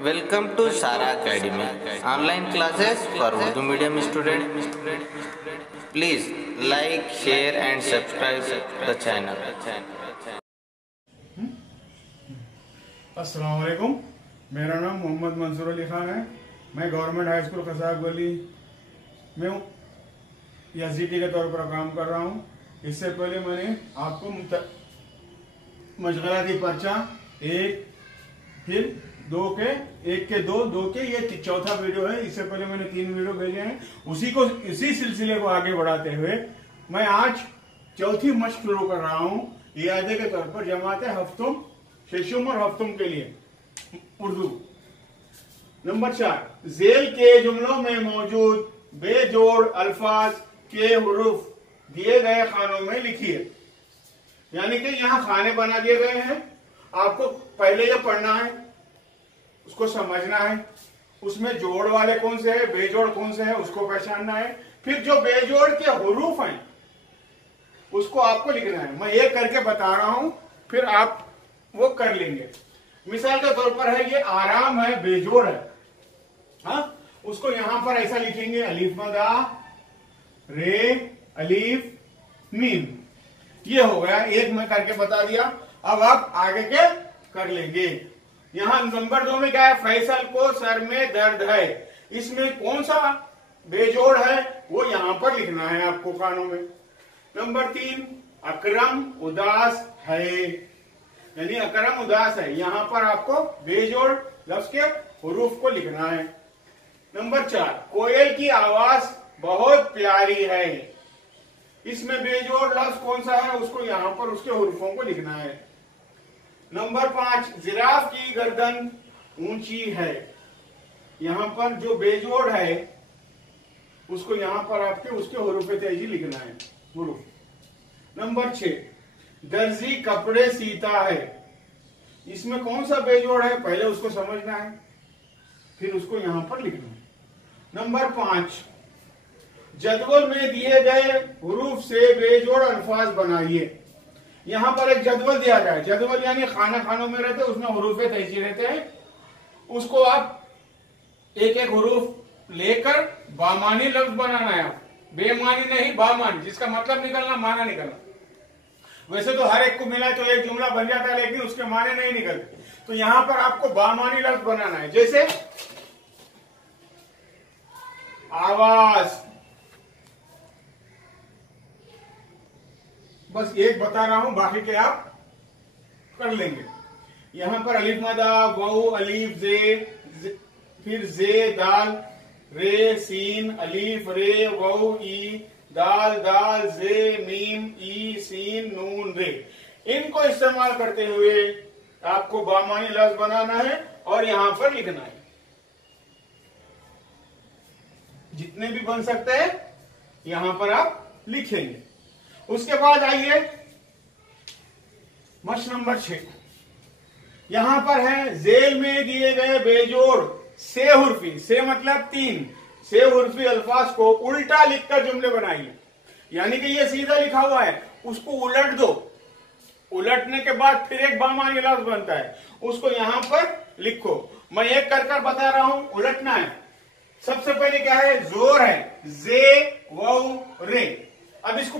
Welcome to Sara Academy, online classes for Urdu medium student. Please like, share and subscribe the channel. अस्सलाम वालेकुम। मेरा नाम मोहम्मद मंसूर अली खान है। मैं गवर्नमेंट हाई स्कूल खसाक वली में एसडीटी के तौर पर काम कर रहा हूँ। इससे पहले मैंने आपको मशगलाती पर्चा एक, फिर एक के दो के ये चौथा वीडियो है। इससे पहले मैंने 3 वीडियो भेजे हैं। इसी सिलसिले को आगे बढ़ाते हुए मैं आज चौथी मश्क शुरू कर रहा हूँ। इयादे के तौर पर जमात हफ्तुम, शेशुम और हफ्तुम के लिए उर्दू। नंबर 4, जेल के जुमलों में मौजूद बेजोड़ अल्फाज के हुरूफ दिए गए खानों में लिखिए। यानी कि यहाँ खाने बना दिए गए हैं। आपको पहले ये पढ़ना है, उसको समझना है, उसमें जोड़ वाले कौन से हैं, बेजोड़ कौन से हैं, उसको पहचानना है। फिर जो बेजोड़ के हुरूफ हैं उसको आपको लिखना है। मैं एक करके बता रहा हूं, फिर आप वो कर लेंगे। मिसाल के तौर पर है ये आराम है, बेजोड़ है। हाँ, उसको यहां पर ऐसा लिखेंगे, अलीफ मदा रे अलीफ मीम। ये हो गया, एक मैं करके बता दिया। अब आप आगे के कर लेंगे। यहां नंबर 2 में क्या है, फैसल को सर में दर्द है। इसमें कौन सा बेजोड़ है वो यहां पर लिखना है आपको खानों में। नंबर 3, अकरम उदास है, यानी अकरम उदास है। यहां पर आपको बेजोड़ लफ्ज के हुरूफ को लिखना है। नंबर 4, कोयल की आवाज बहुत प्यारी है। इसमें बेजोड़ लफ्ज कौन सा है उसको यहां पर उसके हुरूफों को लिखना है। नंबर 5, जिराफ की गर्दन ऊंची है। यहां पर जो बेजोड़ है उसको यहां पर आपके उसके हुरूफ तेजी लिखना है, हुरूफ। नंबर 6, दर्जी कपड़े सीता है। इसमें कौन सा बेजोड़ है पहले उसको समझना है, फिर उसको यहां पर लिखना है। नंबर 5, जदवल में दिए गए हुरूफ से बेजोड़ अल्फाज बनाइए। यहां पर एक जदवल दिया गया है। जदवल यानी खानों में रहते हैं, उसमें हुरूफ तैजी रहते हैं। उसको आप एक एक हुरूफ लेकर बामानी लफ्ज बनाना है। आप बेमानी नहीं, बामानी, जिसका मतलब निकलना, माना निकलना। वैसे तो हर एक को मिला तो एक जुमला बन जाता है, लेकिन उसके माने नहीं निकलते। तो यहां पर आपको बामानी लफ्ज बनाना है। जैसे आवाज, बस एक बता रहा हूं, बाकी के आप कर लेंगे। यहां पर अलीफ मदा, वाउ, अलीफ, जे, फिर जे, दाल, रे, सीन, अलीफ, रे, वाउ, ई, दाल, दाल, जे, मीम, ई, सीन, नून, रे। इनको इस्तेमाल करते हुए आपको बामानी लफ्ज बनाना है और यहां पर लिखना है। जितने भी बन सकते हैं यहां पर आप लिखेंगे। उसके बाद आइए मश्क नंबर 6। यहां पर है, जेल में दिए गए बेजोड़ से हुर्फी, से मतलब 3 से हुर्फी अल्फाज को उल्टा लिखकर जुमले बनाइए। यानी कि ये सीधा लिखा हुआ है, उसको उलट दो। उलटने के बाद फिर एक बामानी लफ्ज बनता है, उसको यहां पर लिखो। मैं एक कर बता रहा हूं, उलटना है। सबसे पहले क्या है, जोर है, जे, वाउ, रे। अब इसको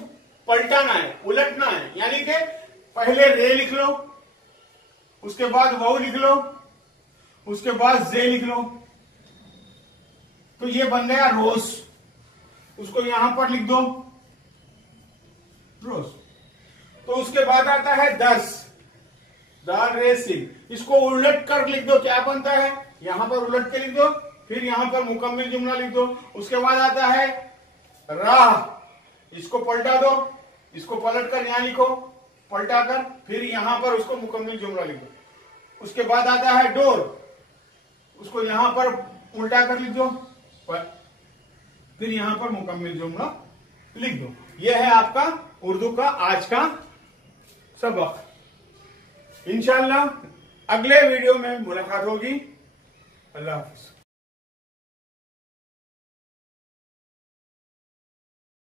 पलटाना है, उलटना है। यानी कि पहले रे लिख लो, उसके बाद वाउ लिख लो, उसके बाद जे लिख लो, तो ये बन गया रोज। उसको यहां पर लिख दो, रोज। तो उसके बाद आता है 10, दाल, रे, सिन। इसको उलट कर लिख दो, क्या बनता है, यहां पर उलट के लिख दो, फिर यहां पर मुकम्मिल जुमला लिख दो। उसके बाद आता है राह, इसको पलटा दो, इसको पलट कर यहां लिखो, पलटा कर, फिर यहां पर उसको मुकम्मिल जुमला लिख दो। उसके बाद आता है डोर, उसको यहां पर उल्टा कर लिख दो, फिर यहां पर मुकम्मिल जुमला लिख दो। यह है आपका उर्दू का आज का सबक। इंशाअल्लाह अगले वीडियो में मुलाकात होगी। अल्लाह हाफिज।